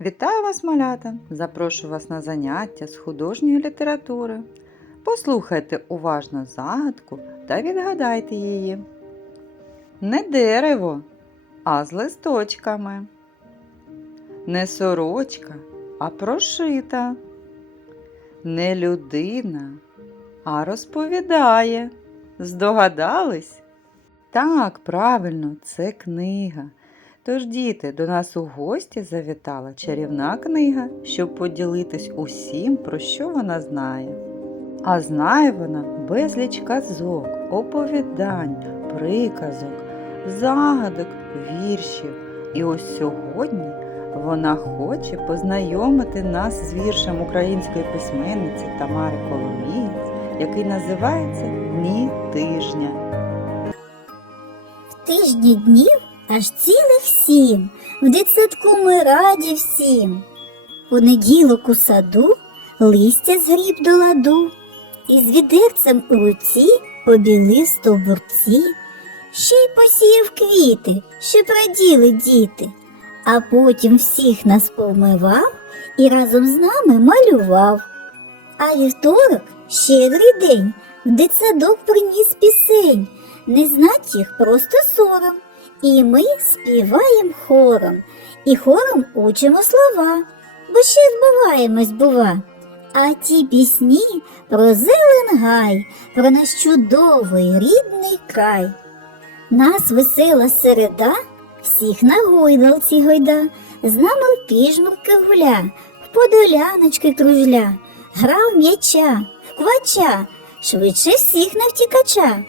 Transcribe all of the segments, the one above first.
Вітаю вас, малята! Запрошую вас на заняття з художньої літератури. Послухайте уважно загадку та відгадайте її. Не дерево, а з листочками. Не сорочка, а прошита. Не людина, а розповідає. Здогадались? Так, правильно, це книга. Тож, діти, до нас у гості завітала чарівна книга, щоб поділитись усім, про що вона знає. А знає вона безліч казок, оповідань, приказок, загадок, віршів. І ось сьогодні вона хоче познайомити нас з віршем української письменниці Тамари Коломієць, який називається Дні тижня. В тижні днів аж цілих сім, в дитсадку ми раді всім. Понеділок у саду листя згріб до ладу, і з відерцем у руці побілив стовбурці, ще й посіяв квіти, щоб раділи діти, а потім всіх нас повмивав і разом з нами малював. А вівторок щедрий день, в дитсадок приніс пісень, не знать їх просто сором. І ми співаємо хором, і хором учимо слова, бо ще збиваємось, бува. А ті пісні про зелен гай, про наш чудовий рідний край. Нас весела середа, всіх на гойдалці гойда, з нами в піжмурки гуля, в подоляночки кружля, гра в м'яча, в квача, швидше всіх на втікача.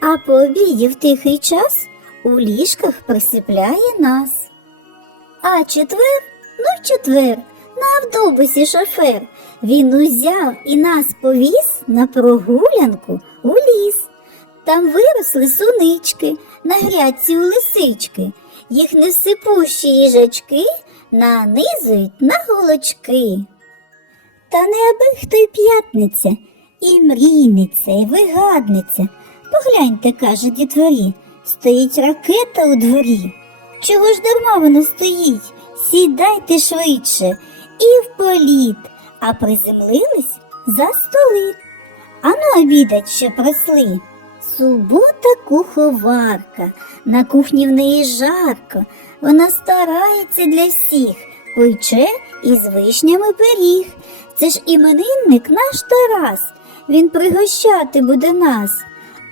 А по обіді в тихий час у ліжках присипляє нас. А четвер, ну й четвер, на автобусі шофер. Він узяв і нас повіз на прогулянку у ліс. Там виросли сунички на грядці у лисички. Їх невсипущі їжачки нанизують на голочки. Та не аби хто й п'ятниця, і мрійниця, і вигадниця. Погляньте, каже дітворі, стоїть ракета у дворі. Чого ж дарма вона стоїть? Сідайте швидше і в політ, а приземлились за столи. Ану обідать, що просли. Субота куховарка, на кухні в неї жарко, вона старається для всіх, пече із вишнями пиріг. Це ж іменинник наш Тарас, він пригощати буде нас,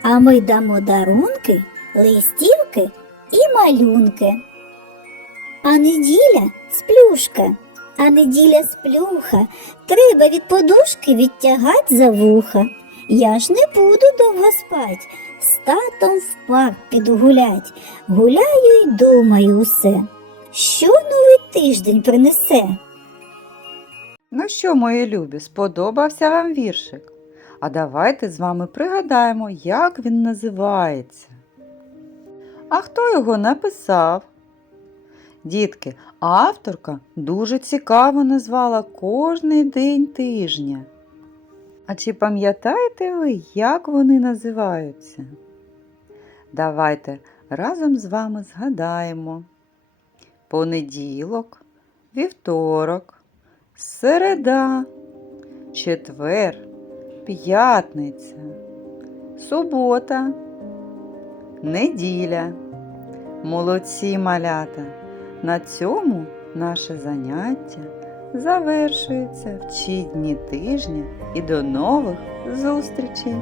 а ми дамо дарунки, листівки і малюнки. А неділя сплюшка, а неділя сплюха, треба від подушки відтягать за вуха. Я ж не буду довго спать, з татом в парк піду гулять, гуляю й думаю усе. Що новий тиждень принесе? Ну що, мої любі, сподобався вам віршик? А давайте з вами пригадаємо, як він називається. А хто його написав? Дітки, авторка дуже цікаво назвала кожний день тижня. А чи пам'ятаєте ви, як вони називаються? Давайте разом з вами згадаємо. Понеділок, вівторок, середа, четвер, п'ятниця, субота, неділя. Молодці малята! На цьому наше заняття завершується. в дні тижня і до нових зустрічей!